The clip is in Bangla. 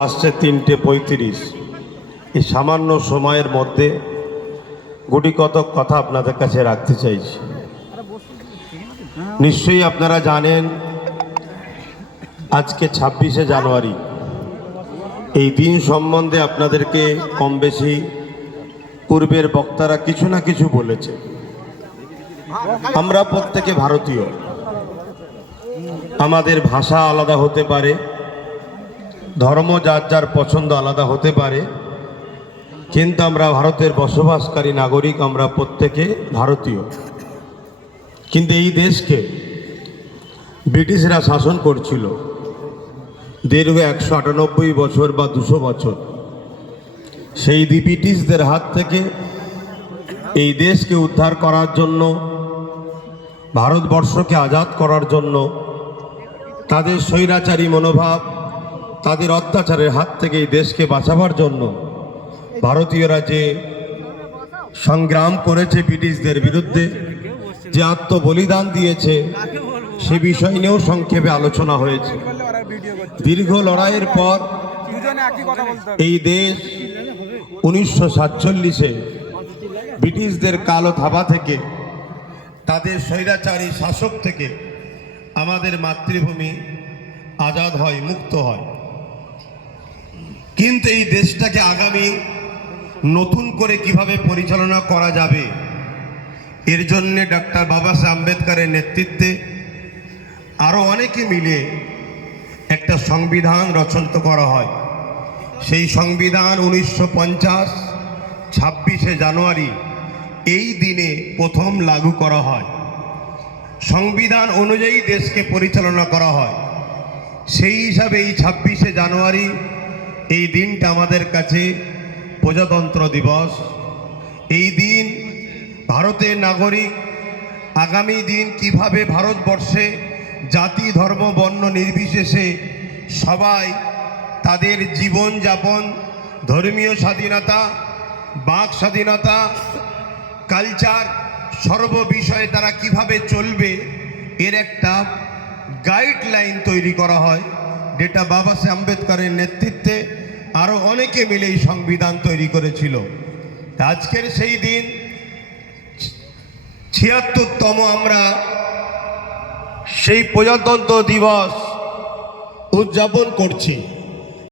আসছে 3:35। এই সামান্য সময়ের মধ্যে গুটি কতক কথা আপনাদের কাছে রাখতে চাইছি। নিশ্চয়ই আপনারা জানেন আজকে 26শে জানুয়ারি। এই দিন সম্বন্ধে আপনাদেরকে কম বেশি পূর্বের বক্তারা কিছু না কিছু বলেছে। আমরা প্রত্যেকে ভারতীয়, আমাদের ভাষা আলাদা হতে পারে, ধর্ম যার যার পছন্দ আলাদা হতে পারে, কিন্তু আমরা ভারতের বসবাসকারী নাগরিক, আমরা প্রত্যেকে ভারতীয়। কিন্তু এই দেশকে ব্রিটিশরা শাসন করছিল দীর্ঘ 198 বছর বা 200 বছর। সেই ব্রিটিশদের হাত থেকে এই দেশকে উদ্ধার করার জন্য, ভারতবর্ষকে আজাদ করার জন্য, তাদের স্বৈরাচারী মনোভাব, তাদের অত্যাচারের হাত থেকে এই দেশকে বাঁচাবার জন্য ভারতীয়রা যে সংগ্রাম করেছে ব্রিটিশদের বিরুদ্ধে, যে আত্মবলিদান দিয়েছে, সে বিষয় নিয়েও সংক্ষেপে আলোচনা হয়েছে। দীর্ঘ লড়াইয়ের পর এই দেশ 1947-এ ব্রিটিশদের কালো থাবা থেকে, তাদের স্বৈরাচারী শাসক থেকে আমাদের মাতৃভূমি আজাদ হয়, মুক্ত হয়। কিন্তু এই দেশটাকে আগামী নতুন করে কিভাবে পরিচালনা করা যাবে, এর জন্যে ডক্টর বাবা সাহেব আম্বেদকরের নেতৃত্বে আরও অনেকে মিলে একটা সংবিধান রচনা করা হয়। সেই সংবিধান 1950 26শে জানুয়ারি এই দিনে প্রথম লাগু করা হয়। সংবিধান অনুযায়ী দেশকে পরিচালনা করা হয়। সেই হিসাবে এই 26শে জানুয়ারি এই দিনটা আমাদের কাছে প্রজাতন্ত্র দিবস। এই দিন ভারতের নাগরিক আগামী দিন কিভাবে ভারতবর্ষে জাতি ধর্ম বর্ণ নির্বিশেষে সবাই তাদের জীবনযাপন, ধর্মীয় স্বাধীনতা, বাক স্বাধীনতা, কালচার, সর্ব বিষয়ে তারা কিভাবে চলবে, এর একটা গাইডলাইন তৈরি করা হয়, যেটা বাবা সাহেব আম্বেদকরের নেতৃত্বে আরও অনেকে মিলে এই সংবিধান তৈরি করেছিল। আজকের সেই দিন ৭৬তম আমরা সেই প্রজাতন্ত্র দিবস উদযাপন করছি।